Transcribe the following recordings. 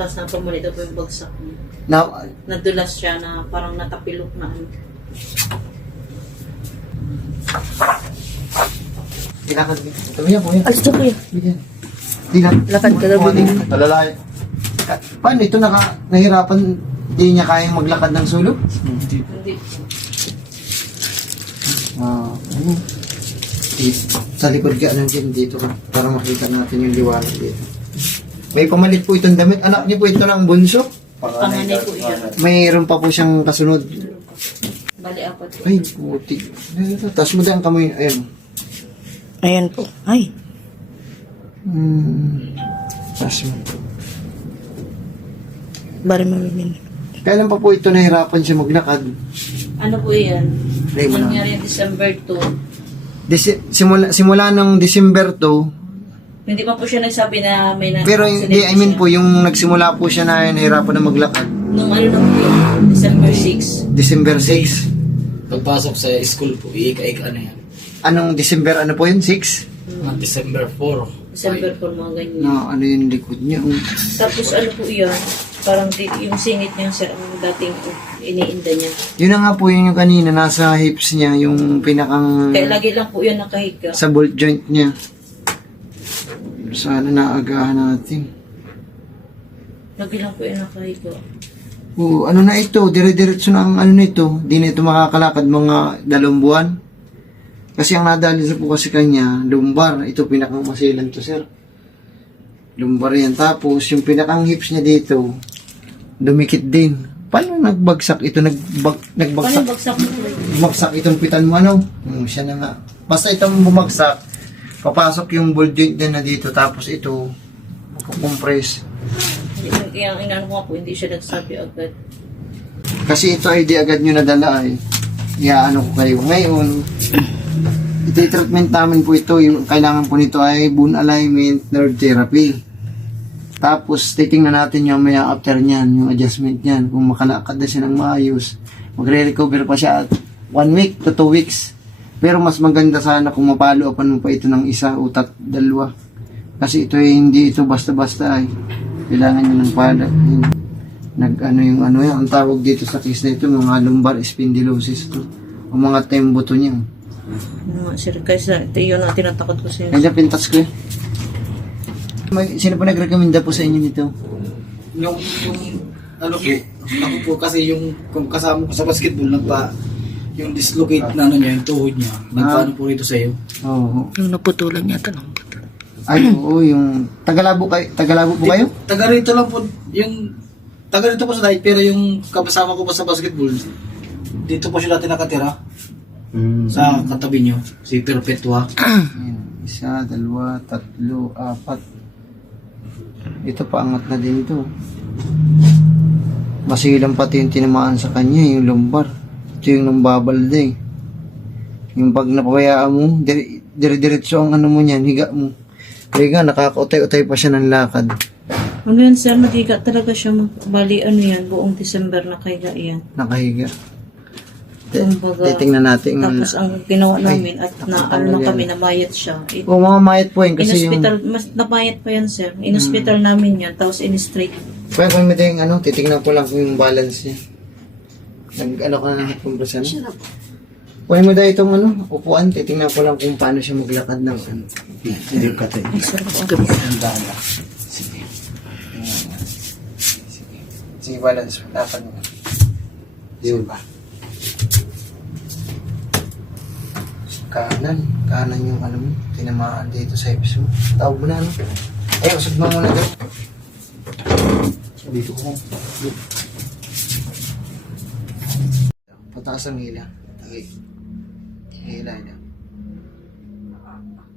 Tapos napamuli daw po yung bagsak niya. Na, Nadulas siya na parang natapilok na ano. Dilakad mo. Ito yan po yan. Alis na po yun. Lakad ka daw, Bibi. Talalay. Paano ito nahirapan, hindi niya kayang maglakad ng sulok? Hindi. Ano? Sa likod ka, ano dyan, dito ka, para makita natin yung liwanag dito. May pamalit po itong damit. Anak niyo po ito ng bunso? Panganay po siya. Mayroon pa po siyang kasunod. Bali, apat po. Ay, puti. Tapos mo ang kamay. Ayan. Ayan po. Ay. Tapos mo. Bari mamimin. Kailan pa po ito nahirapan siya maglakad? Ano po yan? Ay, wala. Nangyari yung December 2. Simula ng December 2, Hindi pa po siya nagsabi na may na pero hindi, I mean po, yung nagsimula po siya na nahirapan na maglakad. Nung ano na po yun, December 6. December 6. Pagpasok sa school po, iika-ika na yan. Anong December, ano po yun? 6? December 4. December 4, mga ganyan. No, ano yung likod niya? Tapos ano po yun, parang yung singit niya sir, ang dating iniinda niya. Yun na nga po yun yung kanina, nasa hips niya, yung pinakang Kaya lagi lang po yun nakahiga. sa bolt joint niya. Sana naagahan natin. Lagi lang po yun nakahiga. Ano na ito? Dire-diretso na ang ano nito. Di na ito makakalakad mga 2 buwan. Kasi ang nadali sa po kasi kanya, lumbar. Ito pinakang masilan to, sir. Lumbar yan. Tapos yung pinakang hips niya dito, dumikit din. Paano nagbagsak ito? Paano Nagbagsak. bagsak mo po? Bumagsak itong pitan mo, ano? Siya na nga. Basta itong bumagsak, papasok yung ball joint din na dito. Tapos ito, magkukompress. Kaya ang inano ko nga po, hindi siya nagsabi agad. Kasi ito ay di agad nyo nadala ay. Iaano ko kayo. Ngayon, iti-treatment namin po ito. Yung kailangan po nito ay bone alignment, nerve therapy. Tapos, titingnan natin yung may after nyan, yung adjustment nyan. Kung makalakad na siya ng maayos, magre-recover pa siya at 1 week to 2 weeks. Pero mas maganda sana kung mapalo upan mo pa ito ng 1 o 2. Kasi ito ay hindi ito basta-basta ay. Kailangan nyo ng pada. Yung ang tawag dito sa case na ito, mga lumbar spondylosis to. O mga tembuto niya. Ano nga sir, kasi ito yun ang tinatakot ko sa inyo. Kaya pintas ko eh. Sino pa nag-recommenda po sa inyo nito? Yung ano po, ako po kasi yung kung kasama ko sa basketball, yung dislocate na ano niya, yung tuhod niya, nagpaano po rito sa iyo. Oo. Yung naputulan yata ng buto. Ay, oo, yung Tagalabo po kayo? Taga rito lang po, yung taga rito po sa diet, pero yung kasama ko po sa basketball, dito po siya dati nakatira, sa katabi niyo, si Perpetua. Ayan, 1, 2, 3, 4. Ito paangat na din ito. Masilang pati yung tinamaan sa kanya, yung lumbar. Ito yung nambabalde. Yung pag napabayaan mo, dire-diretso ang ano mo niyan, higa mo. Kaya nga, nakakautay-utay pa siya ng lakad. Ano yan sir, naghiga talaga siya. Bali ano yan, buong December nakahiga yan. Nakahiga. Kumbaga, Titingnan natin. Tapos ang ginawa namin at na ano na yan. kami, namayat siya. O mga mayat po yun kasi yung... In-hospital, mas namayat pa yan sir. In-hospital namin yan, tapos in-straight. Kaya kung may tayong titingnan ko lang kung yung balance niya. Nag-ano ka na ng compress ano? Kunin mo dahil itong upuan, titingnan ko lang kung paano siya maglakad ng hindi ka tayo. Sige. Sige, balance. Dapat mo. Sige ba? Kanan yung tinamaan dito sa hips mo. Tawag mo na Ay, usag mo muna doon. Dito ko. Pataas ang hila. Okay. Hila.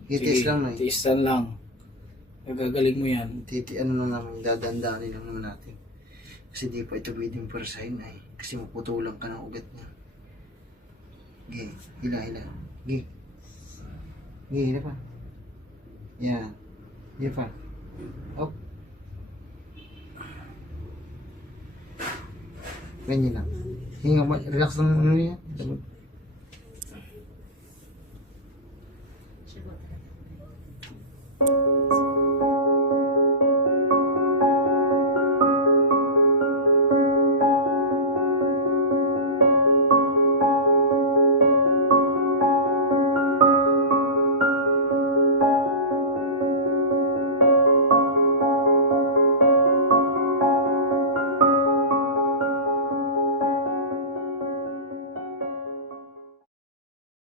Hitis lang na Tiisan lang. Gagaling mo yan. lang namin, dadandaanin lang naman natin. Kasi di pa ito pwedeng persahin ay. Kasi maputulang ka ng ugat niya. Okay, hila. Okay. Okay, hila pa. Yan. Hila pa. Up. Ganyan lang. Hinga, relax lang yan.